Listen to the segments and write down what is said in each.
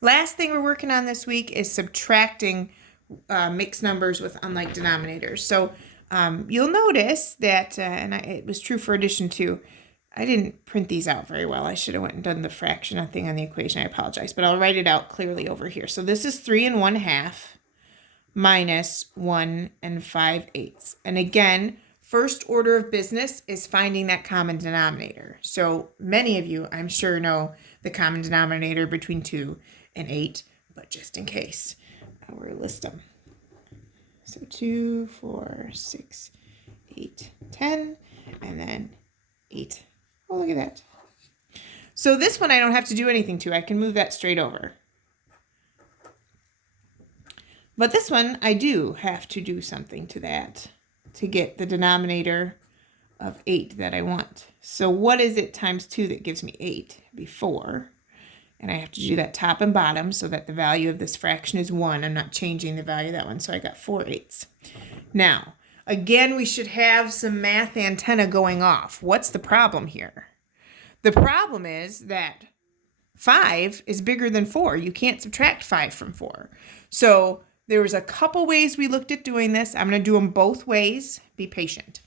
Last thing we're working on this week is subtracting mixed numbers with unlike denominators. So you'll notice that, it was true for addition too, I didn't print these out very well. I should have went and done the fraction thing on the equation. I apologize, but I'll write it out clearly over here. So this is 3 1/2 minus 1 5/8. And again, first order of business is finding that common denominator. So many of you, I'm sure, know the common denominator between 2 and 8, but just in case, we'll list them. So 2, 4, 6, 8, 10, and then 8. Oh, look at that. So this one I don't have to do anything to. I can move that straight over. But this one I do have to do something to that to get the denominator of 8 that I want. So what is it times 2 that gives me 8? It'd be 4. And I have to do that top and bottom so that the value of this fraction is 1. I'm not changing the value of that one, so I got 4/8. Now, again, we should have some math antenna going off. What's the problem here? The problem is that 5 is bigger than 4. You can't subtract 5 from 4. So there was a couple ways we looked at doing this. I'm going to do them both ways. Be patient.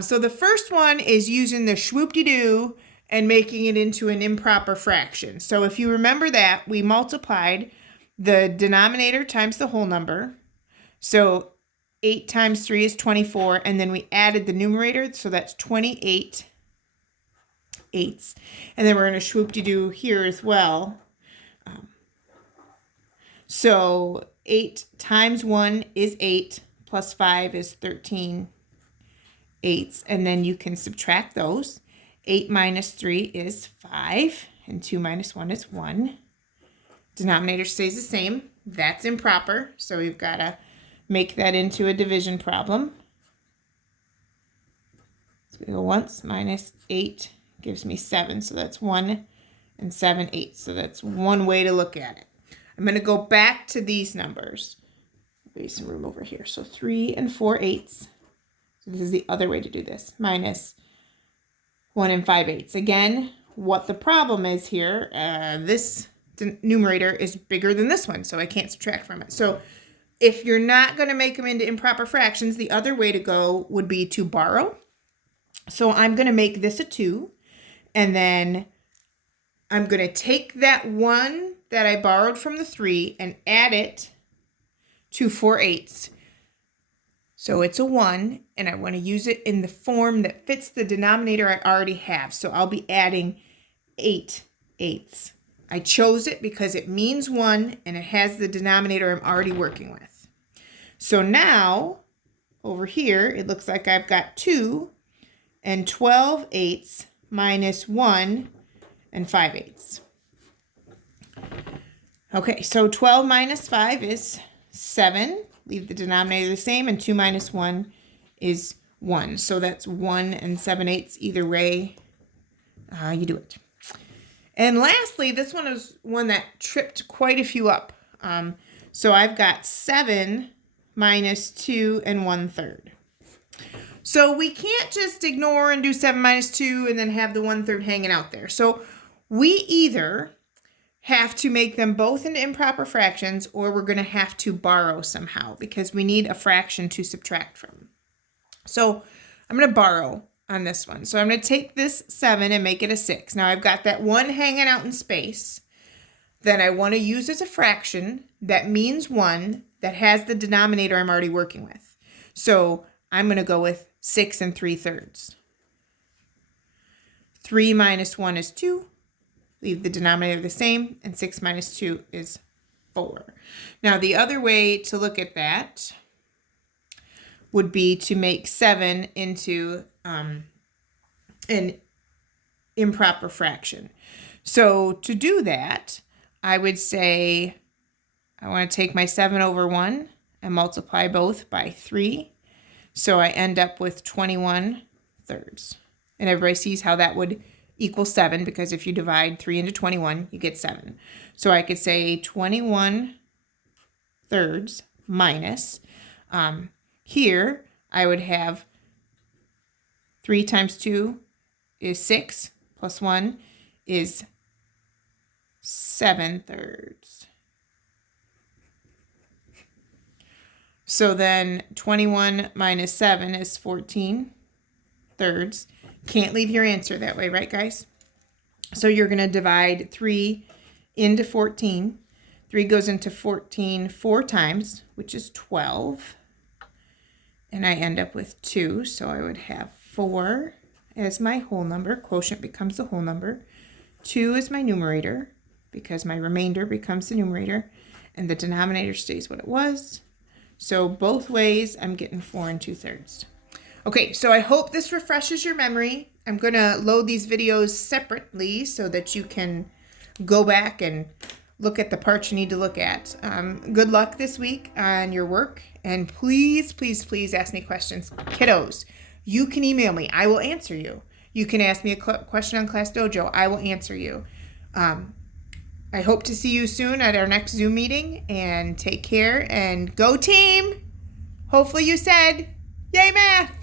So the first one is using the swoop-de-doo and making it into an improper fraction. So if you remember that, we multiplied the denominator times the whole number. So 8 times 3 is 24, and then we added the numerator, so that's 28 eighths. And then we're going to swoop-de-doo here as well. So 8 times 1 is 8, plus 5 is 13 eighths, and then you can subtract those. 8 minus 3 is 5, and 2 minus 1 is 1. Denominator stays the same. That's improper, so we've got to make that into a division problem. So we go once, minus 8 gives me 7, so that's 1 7/8. So that's one way to look at it. I'm going to go back to these numbers. Leave some room over here. So 3 4/8. So this is the other way to do this. Minus 1 5/8. Again, what the problem is here, this numerator is bigger than this one, so I can't subtract from it. So if you're not going to make them into improper fractions, the other way to go would be to borrow. So I'm going to make this a 2, and then I'm going to take that 1 that I borrowed from the 3 and add it to 4/8. So it's a 1, and I want to use it in the form that fits the denominator I already have. So I'll be adding 8/8. I chose it because it means 1, and it has the denominator I'm already working with. So now, over here, it looks like I've got 2 12/8 minus 1 5/8. Okay, so 12 minus 5 is 7. Leave the denominator the same, and 2 minus 1 is 1. So that's 1 7/8. Either way, you do it. And lastly, this one is one that tripped quite a few up. So I've got 7 minus 2 1/3. So we can't just ignore and do 7 minus 2 and then have the 1/3 hanging out there. So we either have to make them both into improper fractions, or we're going to have to borrow somehow because we need a fraction to subtract from. So I'm going to borrow on this one. So I'm going to take this 7 and make it a 6. Now I've got that 1 hanging out in space that I want to use as a fraction that means 1 that has the denominator I'm already working with. So I'm going to go with 6 3/3. 3 minus 1 is 2. Leave the denominator the same, and 6 minus 2 is 4. Now, the other way to look at that would be to make 7 into an improper fraction. So to do that, I would say I want to take my 7 over 1 and multiply both by 3. So I end up with 21/3. And everybody sees how that would equal 7, because if you divide 3 into 21, you get 7. So I could say 21/3 minus, here I would have 3 times 2 is 6, plus 1 is 7/3. So then 21 minus 7 is 14/3. Can't leave your answer that way, right, guys? So you're going to divide 3 into 14. 3 goes into 14 4 times, which is 12. And I end up with 2, so I would have 4 as my whole number. Quotient becomes the whole number. 2 is my numerator, because my remainder becomes the numerator, and the denominator stays what it was. So both ways, I'm getting 4 2/3. Okay, so I hope this refreshes your memory. I'm going to load these videos separately so that you can go back and look at the parts you need to look at. Good luck this week on your work, and please, please, please ask me questions. Kiddos, you can email me. I will answer you. You can ask me a question on Class Dojo. I will answer you. I hope to see you soon at our next Zoom meeting, and take care and go team. Hopefully you said, yay math.